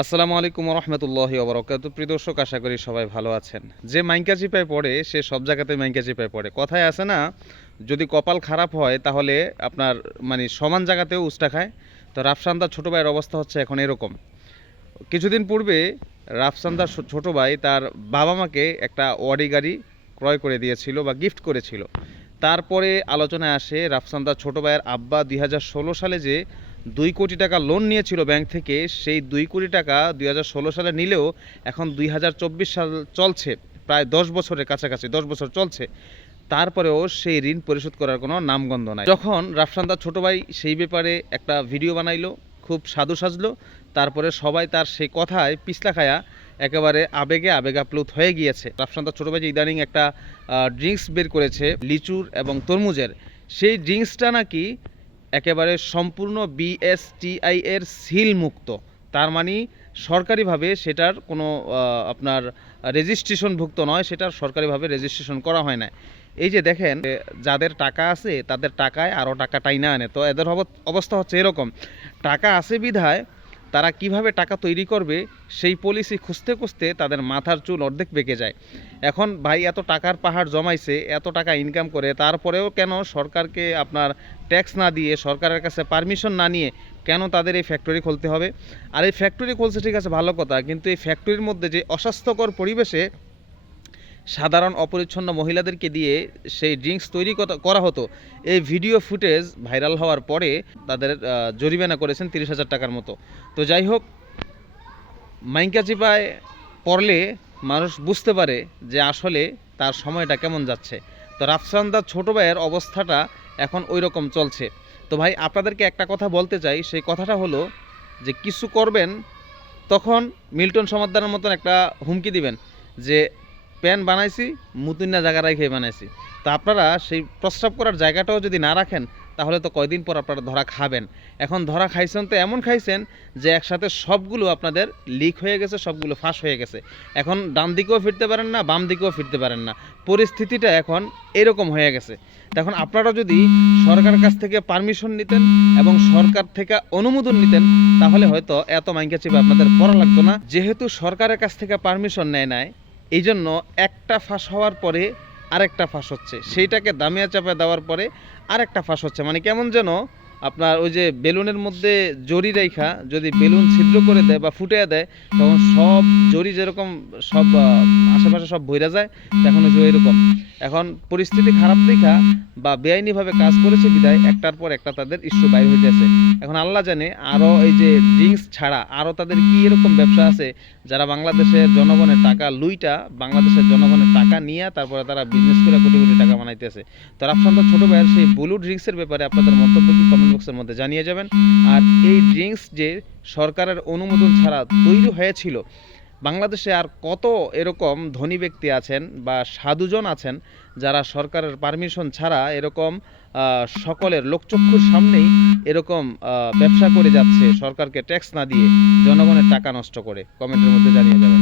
আসসালামু আলাইকুম রহমতুল্লাহি ওবরাকাতু। প্রিয় দর্শক, আশা করি সবাই ভালো আছেন। যে মাইকা চিপায় পড়ে সে সব জায়গাতে মাইকা চিপায় পড়ে। কথায় আছে না, যদি কপাল খারাপ হয় তাহলে আপনার মানে সমান জায়গাতেও উষ্টা খায়। তো রাফসানদার ছোটো ভাইয়ের অবস্থা হচ্ছে এখন এরকম। কিছুদিন পূর্বে রাফসানদার ছোটো ভাই তার বাবা মাকে একটা অডি গাড়ি ক্রয় করে দিয়েছিল বা গিফট করেছিল। তারপরে আলোচনায় আসে রাফসানদার ছোটো ভাইয়ের আব্বা 2016 সালে যে 2 কোটি টাকা লোন নিয়েছিল ব্যাংক থেকে, সেই 2 কোটি টাকা 2016 সালে নিলেও এখন 2024 সাল চলছে, প্রায় 10 বছরের কাছাকাছি 10 বছর চলছে, তারপরেও সেই ঋণ পরিশোধ করার কোনো নামগন্ধ নাই। যখন রাফসানদার ছোটো ভাই সেই ব্যাপারে একটা ভিডিও বানাইলো, খুব সাধু সাজলো, তারপরে সবাই তার সেই কথায় পিছলা খায়া একেবারে আবেগে আবেগাপ্লুত হয়ে গিয়েছে। রাফসানদার ছোটো ভাই যে ইদানিং একটা ড্রিঙ্কস বের করেছে লিচুর এবং তরমুজের, সেই ড্রিঙ্কসটা নাকি একেবারে সম্পূর্ণ বিএসটিআই এর সিল মুক্ত। তার মানে সরকারিভাবে সেটার কোনো আপনার রেজিস্ট্রেশনভুক্ত নয়, সেটার সরকারিভাবে রেজিস্ট্রেশন করা হয় না। এই যে দেখেন, যাদের টাকা আছে তাদের টাকায় আরও টাকা টাইনা আনে। তো এদের অবস্থা হচ্ছে এরকম, টাকা আছে বিধায় তারা কিভাবে টাকা তৈরি করবে সেই পলিসি খুঁজতে খুঁজতে তাদের মাথার চুল অর্ধেক বেঁকে যায়। এখন ভাই এত টাকার পাহাড় জমাইছে, এত টাকা ইনকাম করে, তারপরেও কেন সরকারকে আপনার ট্যাক্স না দিয়ে, সরকারের কাছে পারমিশন না নিয়ে কেন তাদের এই ফ্যাক্টরি খুলতে হবে? আর এই ফ্যাক্টরি খুলছে ঠিক আছে, ভালো কথা, কিন্তু এই ফ্যাক্টরির মধ্যে যে অস্বাস্থ্যকর পরিবেশে সাধারণ অপরিচ্ছন্ন মহিলাদেরকে দিয়ে সেই ড্রিঙ্কস তৈরি করা হতো, এই ভিডিও ফুটেজ ভাইরাল হওয়ার পরে তাদের জরিমানা করেছেন 30,000 টাকার মতো। তো যাই হোক, মাইকা চিপায় পড়লে মানুষ বুঝতে পারে যে আসলে তার সময়টা কেমন যাচ্ছে। তো রাফসানদার ছোটো ভাইয়ের অবস্থাটা এখন ওই রকম চলছে। তো ভাই, আপনাদেরকে একটা কথা বলতে চাই, সেই কথাটা হলো যে কিছু করবেন তখন মিল্টন সমাদ্দারের মতন একটা হুমকি দিবেন যে প্যান বানাইছি, মুতুন্না জায়গা রেখে বানাইছি। তো আপনারা সেই প্রস্রাব করার জায়গাটাও যদি না রাখেন তাহলে তো কয়দিন পর আপনারা ধরা খাবেন। এখন ধরা খাইছেন তো এমন খাইছেন যে একসাথে সবগুলো আপনাদের লিক হয়ে গেছে, সবগুলো ফাঁস হয়ে গেছে। এখন ডান দিকেও ফিরতে পারেন না, বাম দিকেও ফিরতে পারেন না, পরিস্থিতিটা এখন এরকম হয়ে গেছে। তখন আপনারা যদি সরকারের কাছ থেকে পারমিশন নিতেন এবং সরকার থেকে অনুমোদন নিতেন তাহলে হয়তো এত মাইকা চিপা আপনাদের পড়া লাগতো না। যেহেতু সরকারের কাছ থেকে পারমিশন নেয় নাই, এই জন্য একটা ফাঁস হওয়ার পরে আরেকটা ফাঁস হচ্ছে, সেইটাকে দামিয়া চাপা দেওয়ার পরে আরেকটা ফাঁস হচ্ছে। মানে কেমন যেন আপনার ওই যে বেলুনের মধ্যে জরি রেখা যদি বেলুন ছিদ্র করে দেয় বা ফুটিয়ে দেয়, তখন সব জরি যেরকম সব আশেপাশে সব ভইরা যায়, তখন ওই যে এরকম। এখন পরিস্থিতি খারাপ দেখা বা বেআইনিভাবে কাজ করেছে বিদায় একটার পর একটা তাদের ইস্যু বাইর হইতেছে। এখন আল্লাহ জানে আরও এই যে ড্রিঙ্কস ছাড়া আরও তাদের কি এরকম ব্যবসা আছে যারা বাংলাদেশের জনগণের টাকা লুইটা, বাংলাদেশের জনগণের টাকা নিয়ে তারপরে তারা বিজনেস করে কোটি কোটি টাকা বানাইতেছে। তো রাফসানদার ছোটো ভাইয়ের সেই ব্লু ড্রিঙ্কসের ব্যাপারে আপনাদের মন্তব্য কি কমেন্ট বক্সের মধ্যে জানিয়ে যাবেন। আর এই ড্রিঙ্কস যে সরকারের অনুমোদন ছাড়া তৈরি হয়েছিল, বাংলাদেশে আর কত এরকম ধনী ব্যক্তি আছেন বা সাধুজন আছেন যারা সরকারের পারমিশন ছাড়া এরকম সকলের লোকচক্ষুর সামনেই এরকম ব্যবসা করে যাচ্ছে, সরকারকে ট্যাক্স না দিয়ে, জনগণের টাকা নষ্ট করে। কমেন্টের মধ্যে জানিয়ে যাবেন।